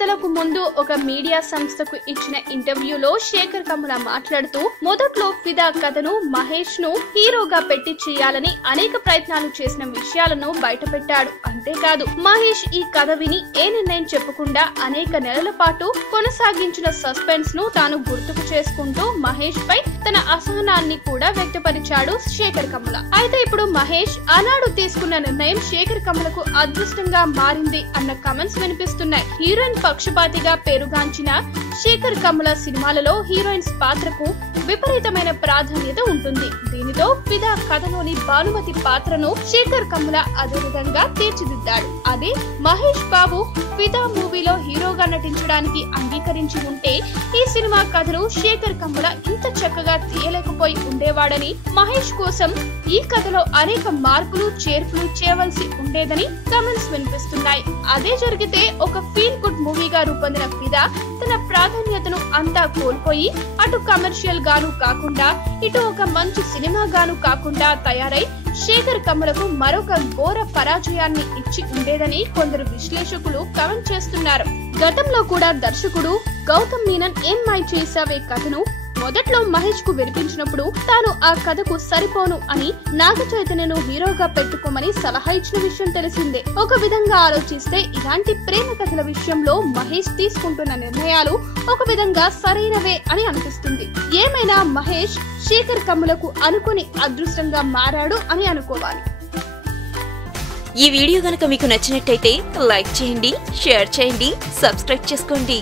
విడుదలకు ముందు ఒక మీడియా సంస్థకు ఇచ్చిన ఇంటర్వ్యూలో శేఖర్ కమ్ముల మాట్లాడుతూ మొదట్లో ఫిదా కథను మహేష్ ను హీరోగా పెట్టి చేయాలని అనేక ప్రయత్నాలు చేసిన విషయాలను బయటపెట్టాడు. అంతేకాదు మహేష్ ఈ కథ విని ఏ నిర్ణయం చెప్పకుండా అనేక నెలల పాటు కొనసాగించిన సస్పెన్స్ ను తాను గుర్తుకు చేసుకుంటూ మహేష్ పై తన అసహనాన్ని కూడా వ్యక్తపరిచాడు శేఖర్ కమ్ముల. అయితే ఇప్పుడు మహేష్ ఆనాడు తీసుకున్న నిర్ణయం శేఖర్ కమ్ములకు అదృష్టంగా మారింది అన్న కమెంట్స్ వినిపిస్తున్నాయి. హీరోయిన్ పక్షపాతిగా పేరుగాంచిన శేఖర్ కమ్ముల సినిమాలలో హీరోయిన్స్ పాత్రకు విపరీతమైన ప్రాధాన్యత ఉంటుంది. దీనితో ఫిదా కథలోని భానుమతి పాత్రను శేఖర్ కమ్ముల అదే విధంగా తీర్చిదిద్దాడు. అదే మహేష్ బాబు ఫిదా మూవీలో హీరోగా నటించడానికి అంగీకరించి ఉంటే ఈ సినిమా కథను శేఖర్ కమ్ముల ఇంత చక్కగా తీయలేకపోయి ఉండేవాడని, మహేష్ కోసం ఈ కథలో అనేక మార్పులు చేర్పులు చేయవలసి ఉండేదని కమెంట్స్ వినిపిస్తున్నాయి. అదే జరిగితే ఒక ఫీల్ గుడ్ మూవీగా రూపొందిన ఫిదా తన ప్రాధాన్యతను అంతా కోల్పోయి అటు కమర్షియల్ గాను కాకుండా ఇటు ఒక మంచి సినిమా గాను కాకుండా తయారై శేఖర్ కమ్ములకు మరొక ఘోర పరాజయాన్ని ఇచ్చి ఉండేదని కొందరు విశ్లేషకులు కామెంట్ చేస్తున్నారు. గతంలో కూడా దర్శకుడు గౌతమ్ మీనన్ ఏం మాయ చేసావే కథను మొదట్లో మహేష్ కు వినిపించినప్పుడు తాను ఆ కథకు సరిపోను అని నాగ చైతన్యను హీరోగా పెట్టుకోమని సలహా ఇచ్చిన విషయం తెలిసిందే. ఒక విధంగా ఆలోచిస్తే ఇలాంటి ప్రేమ కథల విషయంలో మహేష్ తీసుకుంటున్న నిర్ణయాలు ఒక విధంగా సరైనవే అని అనిపిస్తుంది. ఏమైనా మహేష్ శేఖర్ కమ్ములకు అనుకుని అదృష్టంగా మారాడు అని అనుకోవాలి. ఈ వీడియో గనుక మీకు నచ్చినట్టయితే లైక్ చేయండి, షేర్ చేయండి, సబ్స్క్రైబ్ చేసుకోండి.